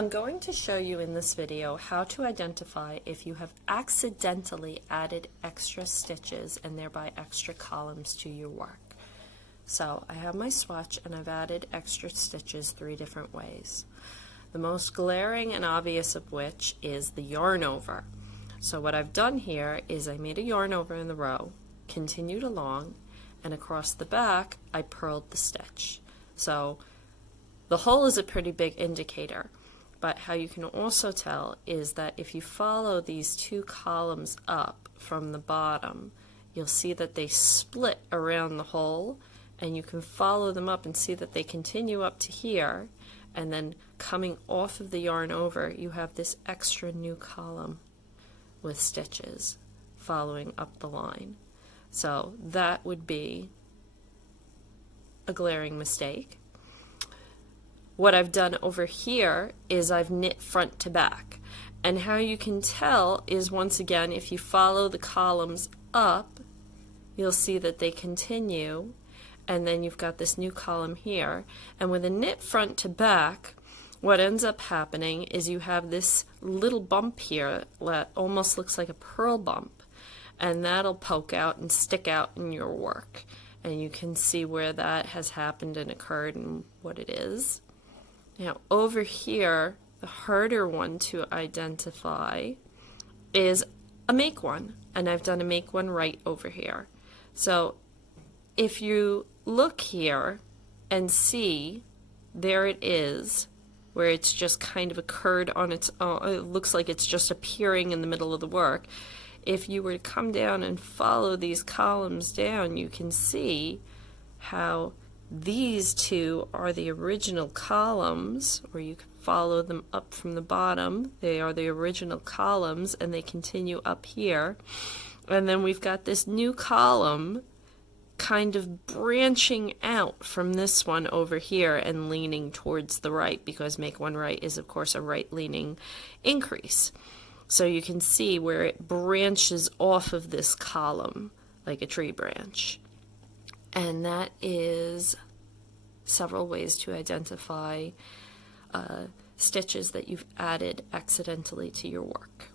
I'm going to show you in this video how to identify if you have accidentally added extra stitches and thereby extra columns to your work. So I have my swatch and I've added extra stitches 3 different ways. The most glaring and obvious of which is the yarn over. So what I've done here is I made a yarn over in the row, continued along, and across the back I purled the stitch. So the hole is a pretty big indicator. But how you can also tell is that if you follow these 2 columns up from the bottom, you'll see that they split around the hole, and you can follow them up and see that they continue up to here, and then coming off of the yarn over, you have this extra new column with stitches following up the line. So that would be a glaring mistake. What I've done over here is I've knit front to back, and how you can tell is, once again, if you follow the columns up, you'll see that they continue, and then you've got this new column here. And with a knit front to back, what ends up happening is you have this little bump here that almost looks like a purl bump, and that'll poke out and stick out in your work, and you can see where that has happened and occurred and what it is. Now over here, the harder one to identify is a make one, and I've done a make one right over here. So if you look here and see, there it is, where it's just kind of occurred on its own. It looks like it's just appearing in the middle of the work. If you were to come down and follow these columns down, you can see how these 2 are the original columns, or you can follow them up from the bottom. They are the original columns, and they continue up here. And then we've got this new column kind of branching out from this one over here and leaning towards the right, because make one right is of course a right leaning increase. So you can see where it branches off of this column like a tree branch. And that is several ways to identify stitches that you've added accidentally to your work.